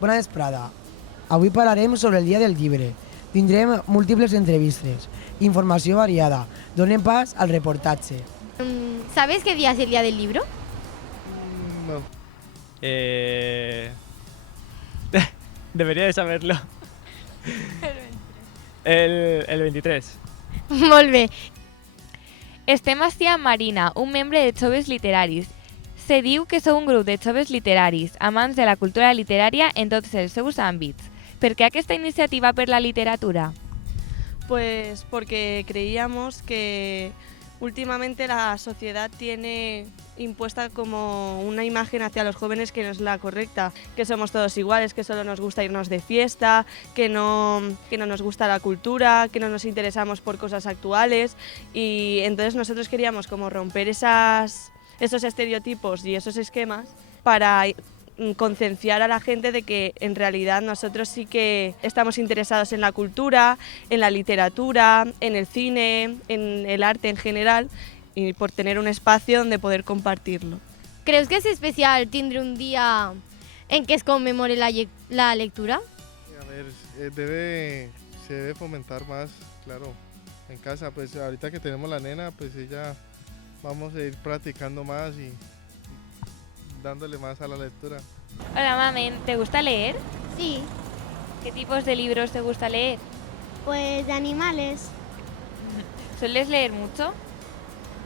Bona vesprada. Avui parlarem sobre el Dia del Llibre. Tindrem múltiples entrevistes, informació variada. Donem pas al reportatge. ¿Sabes qué día es el día del libro? No. Debería de saberlo. El 23. Molt bé. Estem ací amb Marina, un membre de Joves Literaris. Se diu que sou un grup de joves literaris, amants de la cultura literària en tots els seus àmbits. Per què aquesta iniciativa per la literatura? Pues porque creíamos que últimamente la sociedad tiene impuesta como una imagen hacia los jóvenes que no es la correcta, que somos todos iguales, que solo nos gusta irnos de fiesta, que no nos gusta la cultura, que no nos interesamos por cosas actuales, y entonces nosotros queríamos como romper esos estereotipos y esos esquemas para concienciar a la gente de que en realidad nosotros sí que estamos interesados en la cultura, en la literatura, en el cine, en el arte en general, y por tener un espacio donde poder compartirlo. ¿Creus que es especial tindre un día en que es conmemore la lectura? A ver, se debe fomentar más, claro, en casa. Pues ahorita que tenemos la nena, pues ella vamos a ir practicando más y dándole más a la lectura. Hola, mamen, ¿te gusta leer? Sí, ¿Qué tipos de libros te gusta leer? pues de animales. ¿Sueles leer mucho?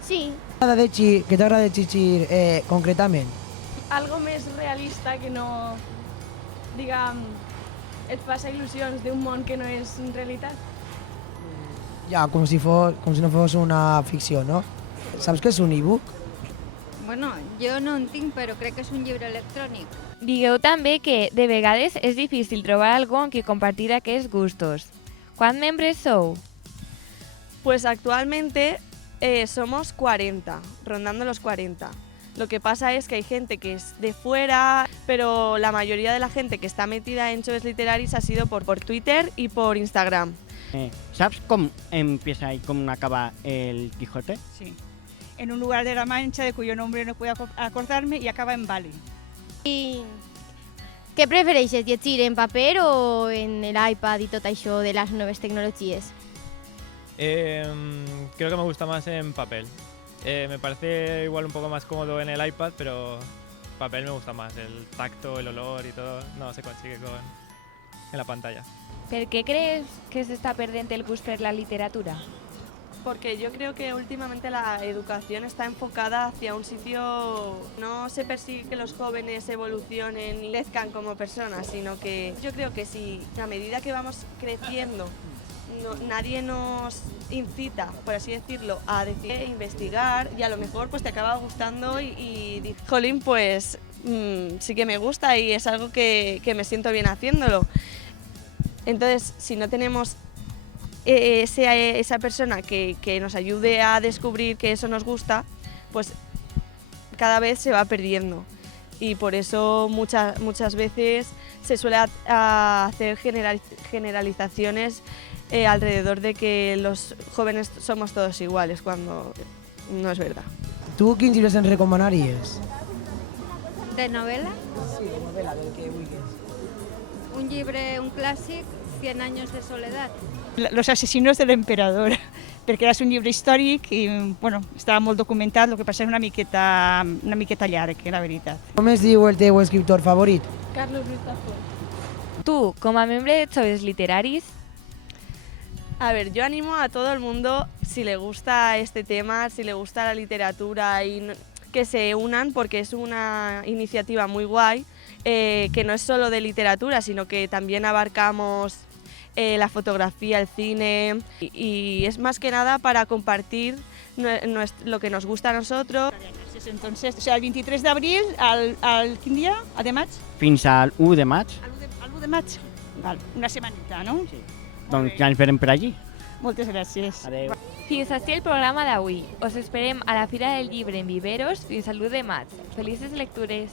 Sí, Què t'agrada llegir concretament? Algo més realista que no, diguem, et passa il·lusions d'un món que no és realitat. Ja, com si no fos una ficció, no? Saps què és un e-book? Bueno, jo no en tinc, però crec que és un llibre electrònic. Digueu també que, de vegades, és difícil trobar algú amb qui compartir aquests gustos. Quants membres sou? Pues actualmente somos 40, rondando los 40. Lo que pasa es que hay gente que es de fuera, pero la mayoría de la gente que está metida en Joves Literaris ha sido por Twitter y por Instagram. ¿Sabes cómo empieza y cómo acaba el Quijote? Sí, en un lugar de la Mancha de cuyo nombre no puedo acordarme y acaba en Bali. I què prefereixes, llegir en paper o en l'iPad i tot això de les noves tecnologies? Creo que me gusta más en papel. Me parece igual un poco más cómodo en el iPad, pero papel me gusta más. El tacto, el olor y todo no se consigue en la pantalla. Per què creus que s'està perdent el gust per la literatura? Porque yo creo que últimamente la educación está enfocada hacia un sitio, no se persigue que los jóvenes evolucionen y crezcan como personas, sino que yo creo que si a medida que vamos creciendo nadie nos incita, por así decirlo, a decidir, investigar, y a lo mejor pues te acaba gustando y dices, jolín, pues sí que me gusta y es algo que me siento bien haciéndolo. Entonces, si no tenemos esa persona que nos ayude a descubrir que eso nos gusta, pues cada vez se va perdiendo. Y por eso muchas veces se suele hacer generalizaciones alrededor de que los jóvenes somos todos iguales, cuando no es verdad. Tu quins llibres ens recomanaries? De novel·la, Sí, de novel·la, del que vulguis. un llibre, un clàssic, 100 años de soledad. Los asesinos del emperador, perquè és un llibre històric i bueno, estava molt documentat, el que passa és una miqueta llarg, la veritat. Com es diu el teu escriptor favorit? Carlos Ruiz Zafón. Tu, com a membre de Joves Literaris, A ver, yo animo a todo el mundo, si le gusta este tema, si le gusta la literatura, que se unan, porque es una iniciativa muy guay, que no es solo de literatura, sino que también abarcamos la fotografía, el cine, y es más que nada para compartir lo que nos gusta a nosotros. Entonces, o sea, el 23 d'abril, al quin dia? A de maig? Fins al 1 de maig. Al 1 de maig? Val, una setmanita, no? Sí. Doncs ja ens verem per allí. Moltes gràcies. Adéu. fins així el programa d'avui. Us esperem a la Fira del Llibre en Viveros fins al 1 de maig. Felices lectures!